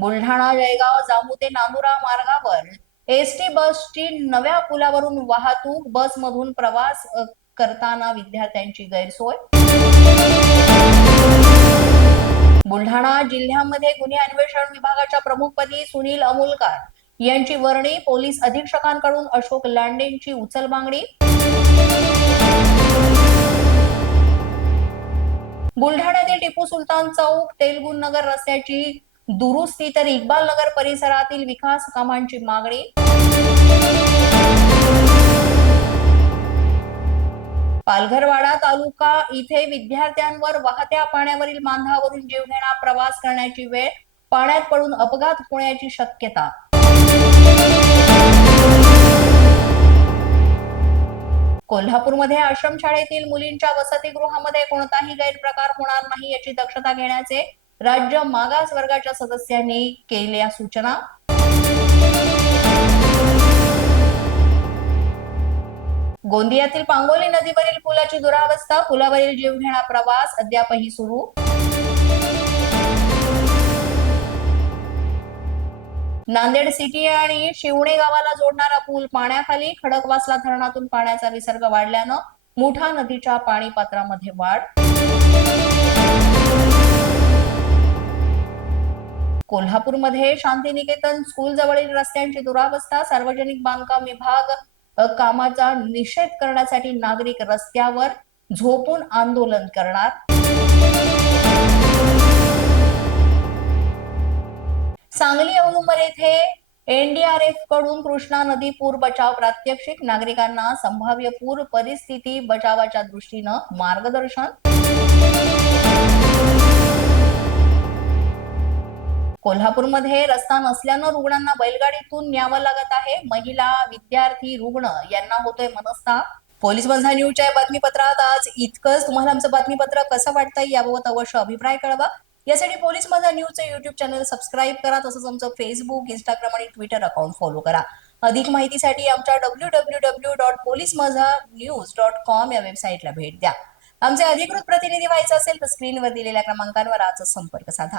बुलढाणा जळगाव जामू ते नांदुरा मार्गावर एसटी बसची नव्या पुलावरून वाहतूक बसमधून प्रवास करताना विद्यार्थ्यांची गैरसोय. बुलढाणा जिल्ह्यामध्ये गुन्हे अन्वेषण विभागाच्या प्रमुखपदी सुनील अमोलकर यांची वर्णी पोलीस अधीक्षकांकडून अशोक लांडेंची उचल मागणी. बुलढाण्यातील टिपू सुलतान चौक तेलगुन नगर रस्त्याची दुरुस्ती तर इक्बाल नगर परिसरातील विकास कामांची मागणी. पालघरवाडा तालुका इथे विद्यार्थ्यांवर वाहत्या पाण्यावरील बांधावरून जीवघेणा प्रवास करण्याची वेळ पाण्यात पडून अपघात होण्याची शक्यता. कोल्हापूरमध्ये आश्रमशाळेतील मुलींच्या वसतिगृहामध्ये कोणताही गैरप्रकार होणार नाही याची दक्षता घेण्याचे राज्य मागास वर्गाच्या सदस्यांनी केल्या सूचना. गोंदियातील पांगोली नदीवरील पुलाची दुरावस्था पुलावरील जीवघेणा प्रवास अद्यापही सुरू. नांदेड सिटी आणि शिवणे गावाला जोडणारा पूल पाण्याखाली खडकवासला धरणातून पाण्याचा विसर्ग वाढल्यानं मुठा नदीच्या पाणी पात्रामध्ये वाढ. कोल्हापूरमध्ये शांतिनिकेतन स्कूल जवळील रस्त्यांची दुरावस्था सार्वजनिक बांधकाम विभाग कामाचा निषेध करण्यासाठी नागरिक रस्त्यावर झोपून आंदोलन करणार. सांगली औदुंबर येथे एनडीआरएफकडून कृष्णा नदी पूर बचाव प्रात्यक्षिक. नागरिकांना संभाव्य पूर परिस्थिती बचावाच्या दृष्टीनं मार्गदर्शन. कोल्हापूरमध्ये रस्ता नसल्यानं रुग्णांना बैलगाडीतून न्यावं लागत आहे. महिला विद्यार्थी रुग्ण यांना होतोय मनस्ताप. पोलीस बंधा न्यूजच्या या बातमीपत्रात आज इतकंच. तुम्हाला आमचं बातमीपत्र कसं वाटतंय याबाबत अवश्य अभिप्राय कळवा. यासाठी पोलीस माझा न्यूजचं युट्यूब चॅनल सबस्क्राईब करा तसंच आमचं फेसबुक इंस्टाग्राम आणि ट्विटर अकाउंट फॉलो करा. अधिक माहितीसाठी आमच्या W W W dot police Majha news dot com या वेबसाईटला भेट द्या. आमचे अधिकृत प्रतिनिधी व्हायचं असेल तर स्क्रीनवर दिलेल्या क्रमांकांवर आजच संपर्क साधा.